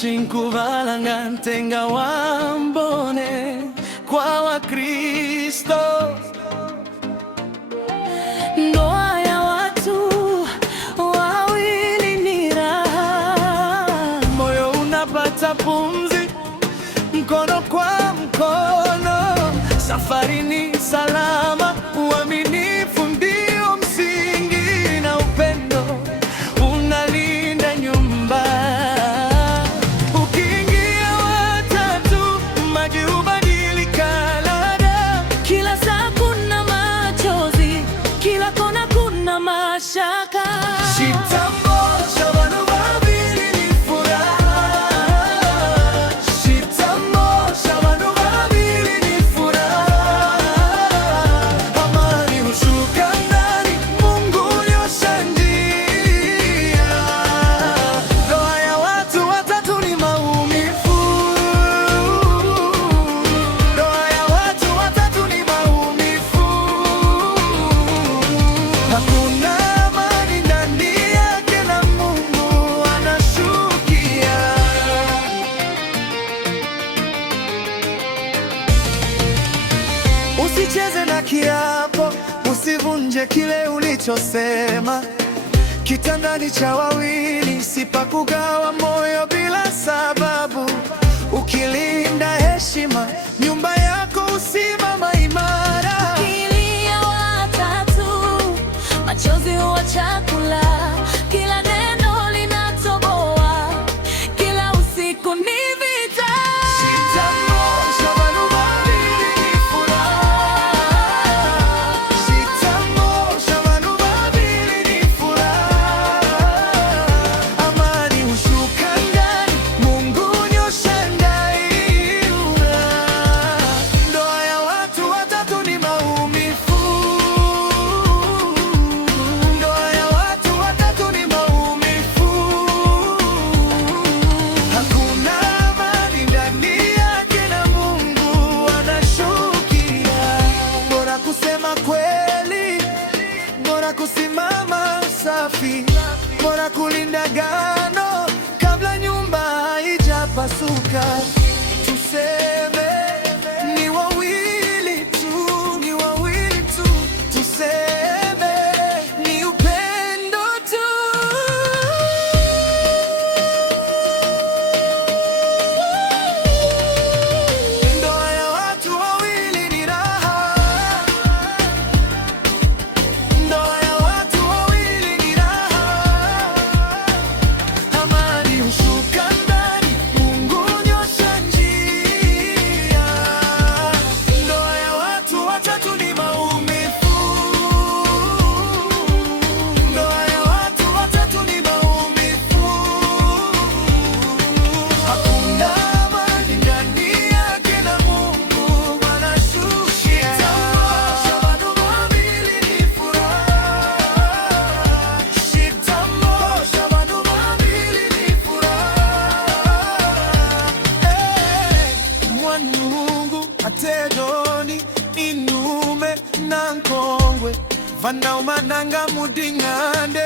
shinkuvala ntenga wambone kwa Wakristo. Ndoa ya watu wawili ni raha, moyo unapata pumzi, mkono kwa mkono, safari ni salama, uaminifu ndio msingi, na upendo unalinda nyumba. Ukiingia watatu, maji hubadilika ladha, kila saa kuna machozi, kila kona kuna mashaka. Usicheze na kiapo, usivunje kile ulichosema. Kitandani cha wawili si pa kugawa moyo bila sababu. Ukilinda heshima, nyumba yako usimama imara. Ukilia watatu, machozi huwa chakula, kila neno linatoboa, kila usiku ni vita. Kusimama safi, bora kulinda gano kabla nyumba haijapasuka. Tuseme ni wawili tu, ni wawili tu. Tuseme ni upendo tu. Ndoa ya watu wawili ni raha. Atedoni inume na nkongwe vanauma nanga mudingande.